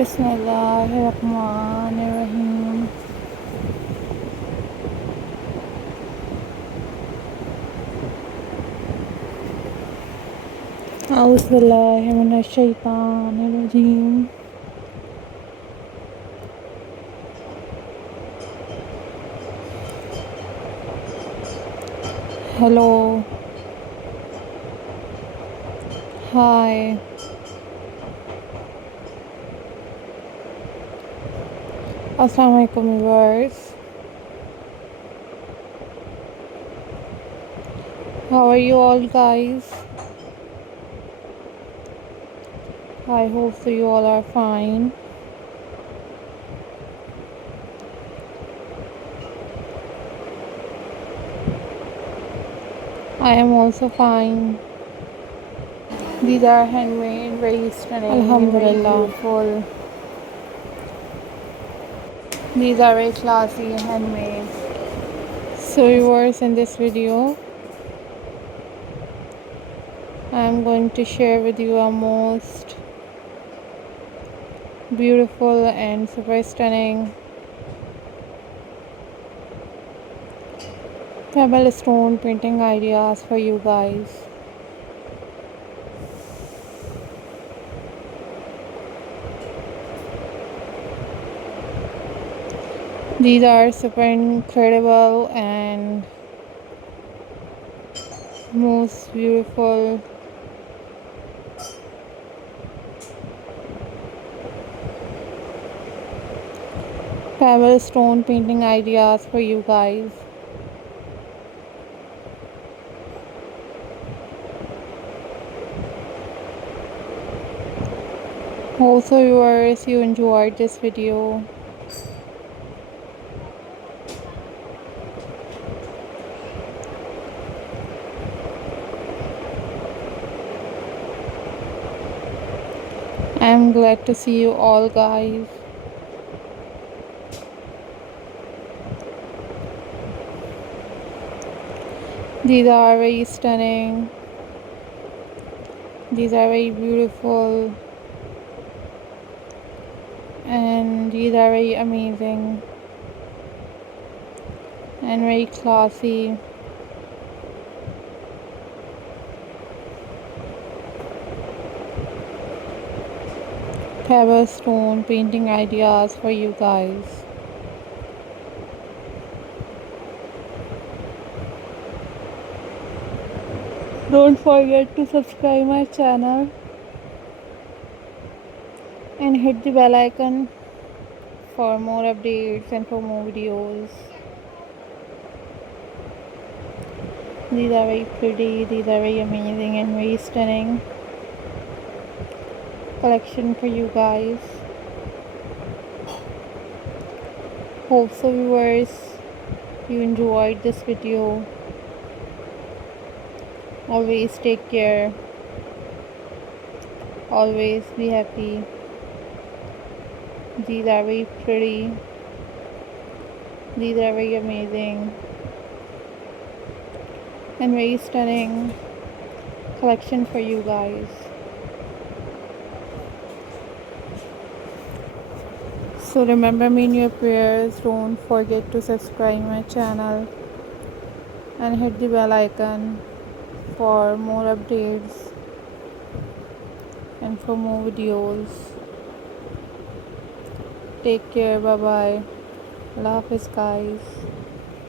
बिस्मिल्लाहिर्रहमानिर्रहीम। औज़ुबिल्लाहि मिनश्शैतानिर्रजीम। हेलो, हाय, अस्सलाम वालेकुम viewers. How are you all guys? I hope so you all are fine. I am also fine. These are handmade, very stunning, Alhamdulillah. Very beautiful. These are very classy, handmade. So viewers, in this video I am going to share with you a most beautiful and super stunning pebble stone painting ideas for you guys. These are super incredible and most beautiful pebble stone painting ideas for you guys. Also viewers, you enjoyed this video. I am glad to see you all guys. These are very stunning. These are very beautiful. And these are very amazing and very classy. Pebble stone painting ideas for you guys. Don't forget to subscribe my channel and hit the bell icon for more updates and for more videos. These are very pretty, these are very amazing and very stunning collection for you guys. Hope so viewers, you enjoyed this video. Always take care, always be happy. These are very pretty, these are very amazing and very stunning collection for you guys. So remember me in your prayers. Don't forget to subscribe my channel and hit the bell icon for more updates and for more videos. Take care. Bye bye. Allah Hafiz guys.